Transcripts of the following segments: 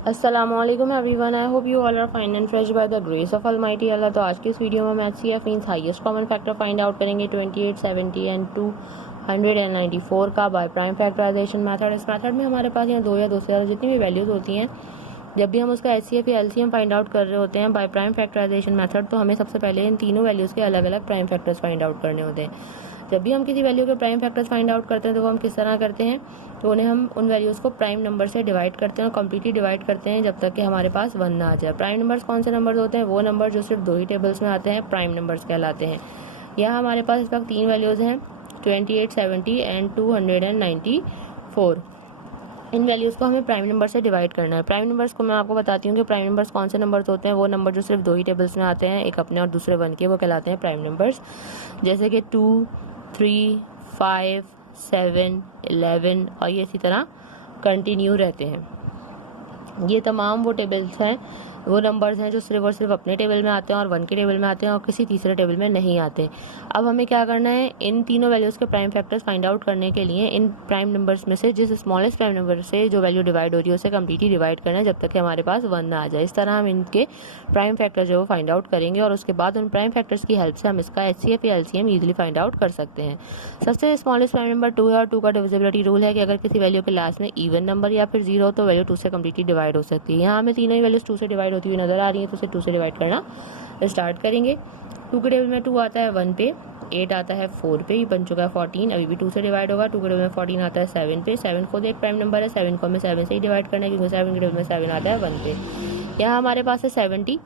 अस्सलामुअलैकुम everyone, I hope you all are fine and fresh by the grace of almighty Allah. तो आज की इस वीडियो में हम HCF means highest common factor find out करेंगे 28, 70 एंड 294 का बाय प्राइम फैक्टराइजेशन मेथड। इस मेथड में हमारे पास यहाँ दो या दो से ज़्यादा जितनी भी वैल्यूज होती हैं, जब भी हम उसका एचसीएफ या एलसीएम फाइंड आउट कर रहे होते हैं बाय प्राइम फैक्टराइजेशन मेथड, तो हमें सबसे पहले इन तीनों वैल्यूज़ के अलग अलग प्राइम फैक्टर्स फाइंड आउट करने होते हैं। जब भी हम किसी वैल्यू के प्राइम फैक्टर्स फाइंड आउट करते हैं तो वो हम किस तरह करते हैं, तो उन्हें हम उन वैल्यूज़ को प्राइम नंबर से डिवाइड करते हैं और कम्प्लीटली डिवाइड करते हैं जब तक कि हमारे पास 1 ना आ जाए। प्राइम नंबर्स कौन से नंबर्स होते हैं? वो नंबर जो सिर्फ दो ही टेबल्स में आते हैं प्राइम नंबर्स कहलाते हैं। यहाँ हमारे पास इस वक्त तीन वैल्यूज़ हैं 28, 70 एंड 294। इन वैल्यूज़ को हमें प्राइम नंबर से डिवाइड करना है। प्राइम नंबर्स को मैं आपको बताती हूँ कि प्राइम नंबर्स कौन से नंबर्स होते हैं। वो नंबर जो सिर्फ दो ही टेबल्स में आते हैं, एक अपने और दूसरे 1 के, वो कहलाते हैं प्राइम नंबर्स। जैसे कि 2, 3, 5, 7, 11 और ये इसी तरह कंटिन्यू रहते हैं। ये तमाम वो टेबल्स हैं, वो नंबर्स हैं जो सिर्फ और सिर्फ अपने टेबल में आते हैं और 1 के टेबल में आते हैं और किसी तीसरे टेबल में नहीं आते। अब हमें क्या करना है, इन तीनों वैल्यूज़ के प्राइम फैक्टर्स फाइंड आउट करने के लिए इन प्राइम नंबर्स में से जिस स्मॉलेस्ट प्राइम नंबर से जो वैल्यू डिवाइड हो रही है उसे कम्प्लीटली डिवाइड करना है जब तक कि हमारे पास 1 ना आ जाए। इस तरह हम इनके प्राइम फैक्टर जो फाइंड आउट करेंगे और उसके बाद उन प्राइम फैक्टर्स की हेल्प से हम इसका एचसीएफ या एलसीएम ईजिली फाइंड आउट कर सकते हैं। सबसे स्मॉलेस्ट प्राइम नंबर 2 है और 2 का डिविजिबिलिटी रूल है कि अगर किसी वैल्यू के लास्ट में इवन नंबर या फिर 0 हो तो वैल्यू 2 से कम्प्लीटली डिवाइड हो सकती है। यहाँ हमें तीनों ही वैल्यूज 2 से डिवाइड होती हुई नजर आ रही है, तो उसे 2 से डिवाइड करना स्टार्ट करेंगे। 2 के टेबल में 2 आता है 1 पे, 8 आता है 4 पे, ये बन चुका है 14। अभी भी 2 से डिवाइड होगा। 2 के टेबल में 14 आता है 7 पे, 7 खुद एक प्राइम नंबर है, 7 को हमें 7 से ही डिवाइड करना है क्योंकि 7 के टेबल में 7 आता है 1 पे। यहाँ हमारे पास है 70,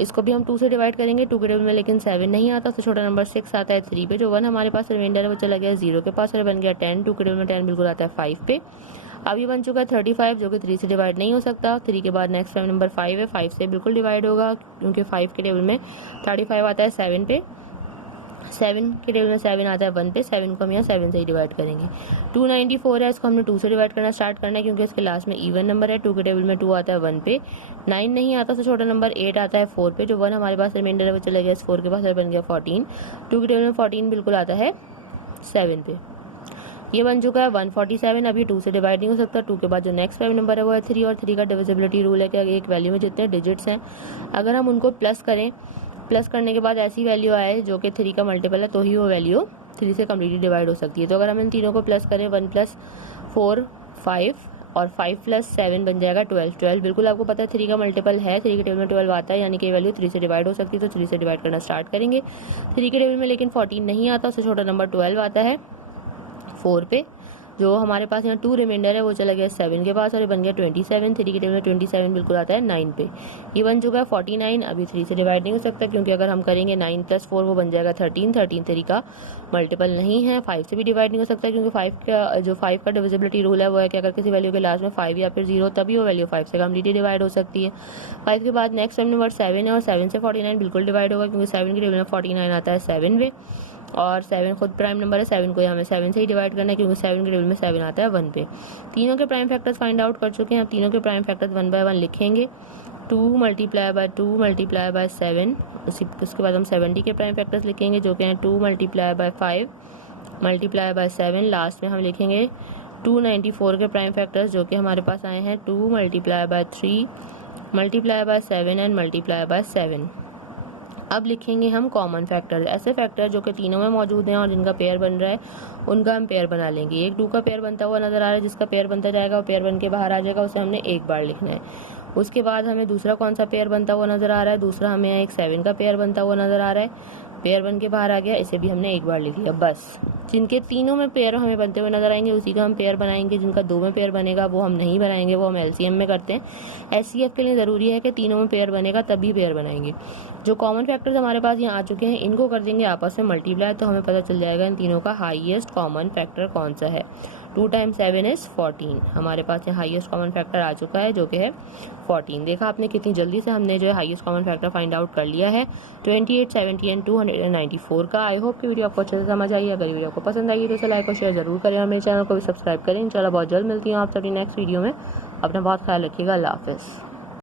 इसको भी हम 2 से डिवाइड करेंगे। 2 के टेबल में लेकिन 7 नहीं आता, तो छोटा नंबर 6 आता है 3 पे, जो 1 हमारे पास रिमाइंडर है वो चला गया 0 के पास और बन गया 10। 2 के टेबल में 10 बिल्कुल आता है 5 पे। अभी बन चुका है 35, जो कि 3 से डिवाइड नहीं हो सकता। 3 के बाद नेक्स्ट प्राइम नंबर 5 है, 5 से बिल्कुल डिवाइड होगा क्योंकि 5 के टेबल में 35 आता है 7 पे, 7 के टेबल में 7 आता है 1 पे, 7 को हम यहाँ 7 से ही डिवाइड करेंगे। 294 है, इसको हमने 2 से डिवाइड करना स्टार्ट करना है क्योंकि इसके लास्ट में इवन नंबर है। 2 के टेबल में 2 आता है 1 पे, 9 नहीं आता, तो छोटा नंबर 8 आता है 4 पे, जो 1 हमारे पास रिमाइंडर है वो चला गया 4 के पास और बन गया 14। 2 के टेबल में 14 बिल्कुल आता है 7 पे, ये बन चुका है 147। अभी 2 से डिवाइड नहीं हो सकता। 2 के बाद जो नेक्स्ट प्राइम नंबर है वो है 3 और 3 का डिविजिबिलिटी रूल है कि एक वैल्यू में जितने डिजिट्स हैं अगर हम उनको प्लस करें, प्लस करने के बाद ऐसी वैल्यू आए जो कि 3 का मल्टीपल है, तो ही वो वैल्यू 3 से कम्प्लीटली डिवाइड हो सकती है। तो अगर हम इन तीनों को प्लस करें, 1 + 4 5 और 5 + 7 बन जाएगा 12। 12 बिल्कुल आपको पता है 3 का मल्टीपल है, 3 के टेबल में 12 आता है, यानी कि वैल्यू 3 से डिवाइड हो सकती है, तो 3 से डिवाइड करना स्टार्ट करेंगे। 3 के टेबल में लेकिन 14 नहीं आता, उससे छोटा नंबर 12 आता है 4 पे, जो हमारे पास यहाँ 2 रिमाइंडर है वो चला गया 7 के पास और ये बन गया 27। 3 के टेबल में 27 बिल्कुल आता है 9 पे, ये बन चुका है 49। अभी 3 से डिवाइड नहीं हो सकता क्योंकि अगर हम करेंगे 9 + 4 वो बन जाएगा 13। 13 3 का मल्टीपल नहीं है। 5 से भी डिवाइड नहीं हो सकता क्योंकि 5 का डिविजिबिलिटी रूल है वो है कि अगर किसी वैल्यू के लास्ट में 5 या फिर 0 तभी वो वैल्यू 5 से कम्प्लीटली डिवाइड हो सकती है। 5 के बाद नेक्स्ट नंबर 7 है और 7 से 49 बिल्कुल डिवाइड होगा क्योंकि 7 के टेबल में 49 आता है 7 पे और 7 खुद प्राइम नंबर है, 7 को हमें 7 से ही डिवाइड करना है क्योंकि 7 के टेबल में 7 आता है 1 पे। तीनों के प्राइम फैक्टर्स फाइंड आउट कर चुके हैं। अब तीनों के प्राइम फैक्टर्स 1 बाय 1 लिखेंगे। 2 × 2 × 7, उसके बाद हम 70 के प्राइम फैक्टर्स लिखेंगे जो कि हैं 2 × 5 × 7। लास्ट में हम लिखेंगे 294 के प्राइम फैक्टर्स जो कि हमारे पास आए हैं 2 × 3 × 7 एंड × 7। अब लिखेंगे हम कॉमन फैक्टर, ऐसे फैक्टर जो कि तीनों में मौजूद हैं और जिनका पेयर बन रहा है उनका हम पेयर बना लेंगे। एक 2 का पेयर बनता हुआ नजर आ रहा है, जिसका पेयर बनता जाएगा वो पेयर बन के बाहर आ जाएगा, उसे हमने एक बार लिखना है। उसके बाद हमें दूसरा कौन सा पेयर बनता हुआ नजर आ रहा है, दूसरा हमें एक 7 का पेयर बनता हुआ नजर आ रहा है, पेयर बन के बाहर आ गया, इसे भी हमने एक बार लिख लिया। बस जिनके तीनों में पेयर हमें बनते हुए नजर आएंगे उसी का हम पेयर बनाएंगे। जिनका 2 में पेयर बनेगा वो हम नहीं बनाएंगे, वो हम एलसीएम में करते हैं। एचसीएफ के लिए ज़रूरी है कि तीनों में पेयर बनेगा तभी पेयर बनाएंगे। जो कॉमन फैक्टर्स हमारे पास यहाँ आ चुके हैं इनको कर देंगे आपस में मल्टीप्लाई, तो हमें पता चल जाएगा इन तीनों का हाईएस्ट कॉमन फैक्टर कौन सा है। 2 × 7 = 14। हमारे पास यहाँ हाईएस्ट कॉमन फैक्टर आ चुका है जो कि है 14। देखा आपने कितनी जल्दी से हमने जो है highest common factor find out कर लिया है 28, 70 एंड 294 का। आई होप कि वीडियो आपको अच्छे से समझ आई। अगर वीडियो आपको पसंद आई तो इसे लाइक और शेयर जरूर करें और मेरे चैनल को भी सब्सक्राइब करें। इंशाल्लाह बहुत जल्द मिलती हूँ आप सभी नेक्स्ट वीडियो में। अपना बहुत ख्याल रखिएगा। अल्लाह हाफिज़।